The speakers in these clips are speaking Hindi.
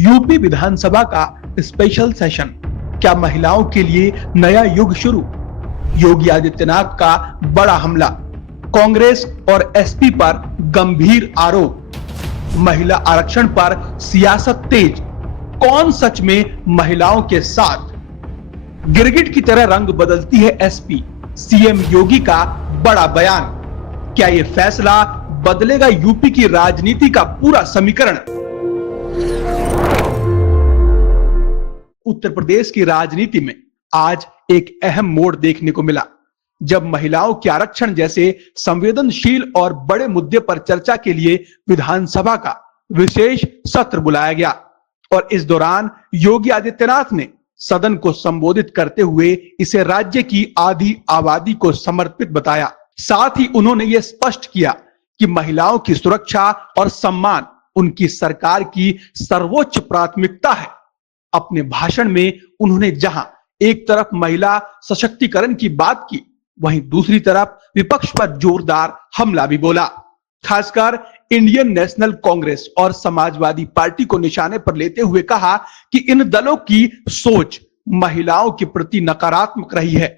यूपी विधानसभा का स्पेशल सेशन, क्या महिलाओं के लिए नया युग शुरू? योगी आदित्यनाथ का बड़ा हमला, कांग्रेस और एसपी पर गंभीर आरोप, महिला आरक्षण पर सियासत तेज, कौन सच में महिलाओं के साथ? गिरगिट की तरह रंग बदलती है एसपी, सीएम योगी का बड़ा बयान, क्या यह फैसला बदलेगा यूपी की राजनीति का पूरा समीकरण? उत्तर प्रदेश की राजनीति में आज एक अहम मोड़ देखने को मिला, जब महिलाओं के आरक्षण जैसे संवेदनशील और बड़े मुद्दे पर चर्चा के लिए विधानसभा का विशेष सत्र बुलाया गया। और इस दौरान योगी आदित्यनाथ ने सदन को संबोधित करते हुए इसे राज्य की आधी आबादी को समर्पित बताया। साथ ही उन्होंने यह स्पष्ट किया कि महिलाओं की सुरक्षा और सम्मान उनकी सरकार की सर्वोच्च प्राथमिकता है। अपने भाषण में उन्होंने जहां एक तरफ महिला सशक्तिकरण की बात की, वहीं दूसरी तरफ विपक्ष पर जोरदार हमला भी बोला। खासकर इंडियन नेशनल कांग्रेस और समाजवादी पार्टी को निशाने पर लेते हुए कहा कि इन दलों की सोच महिलाओं के प्रति नकारात्मक रही है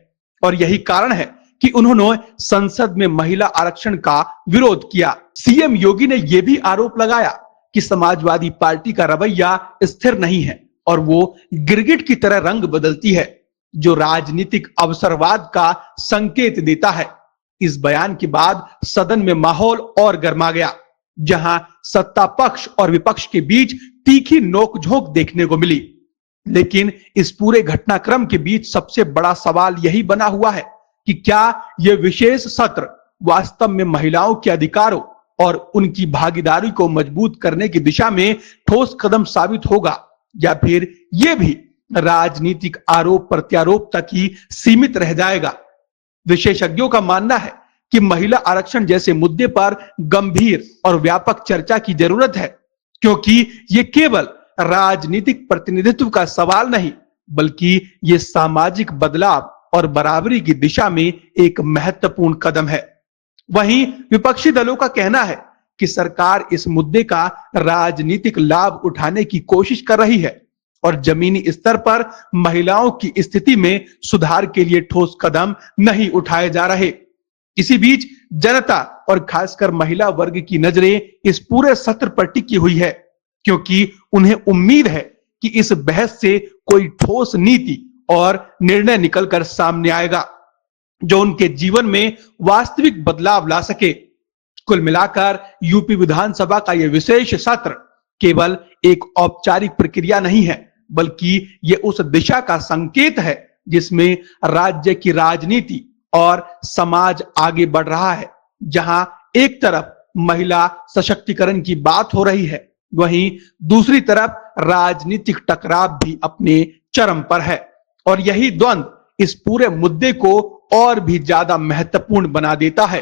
और यही कारण है कि उन्होंने संसद में महिला आरक्षण का विरोध किया। सीएम योगी ने यह भी आरोप लगाया कि समाजवादी पार्टी का रवैया स्थिर नहीं है और वो गिरगिट की तरह रंग बदलती है, जो राजनीतिक अवसरवाद का संकेत देता है। इस बयान के बाद सदन में माहौल और गर्मा गया, जहां सत्ता पक्ष और विपक्ष के बीच तीखी नोकझोंक देखने को मिली। लेकिन इस पूरे घटनाक्रम के बीच सबसे बड़ा सवाल यही बना हुआ है कि क्या यह विशेष सत्र वास्तव में महिलाओं के अधिकारों और उनकी भागीदारी को मजबूत करने की दिशा में ठोस कदम साबित होगा, या फिर यह भी राजनीतिक आरोप प्रत्यारोप तक ही सीमित रह जाएगा। विशेषज्ञों का मानना है कि महिला आरक्षण जैसे मुद्दे पर गंभीर और व्यापक चर्चा की जरूरत है, क्योंकि यह केवल राजनीतिक प्रतिनिधित्व का सवाल नहीं, बल्कि यह सामाजिक बदलाव और बराबरी की दिशा में एक महत्वपूर्ण कदम है। वहीं विपक्षी दलों का कहना है कि सरकार इस मुद्दे का राजनीतिक लाभ उठाने की कोशिश कर रही है और जमीनी स्तर पर महिलाओं की स्थिति में सुधार के लिए ठोस कदम नहीं उठाए जा रहे। इसी बीच जनता और खासकर महिला वर्ग की नजरें इस पूरे सत्र पर टिकी हुई है, क्योंकि उन्हें उम्मीद है कि इस बहस से कोई ठोस नीति और निर्णय निकलकर सामने आएगा, जो उनके जीवन में वास्तविक बदलाव ला सके। कुल मिलाकर यूपी विधानसभा का यह विशेष सत्र केवल एक औपचारिक प्रक्रिया नहीं है, बल्कि यह उस दिशा का संकेत है जिसमें राज्य की राजनीति और समाज आगे बढ़ रहा है। जहां एक तरफ महिला सशक्तिकरण की बात हो रही है, वहीं दूसरी तरफ राजनीतिक टकराव भी अपने चरम पर है और यही द्वंद्व इस पूरे मुद्दे को और भी ज्यादा महत्वपूर्ण बना देता है।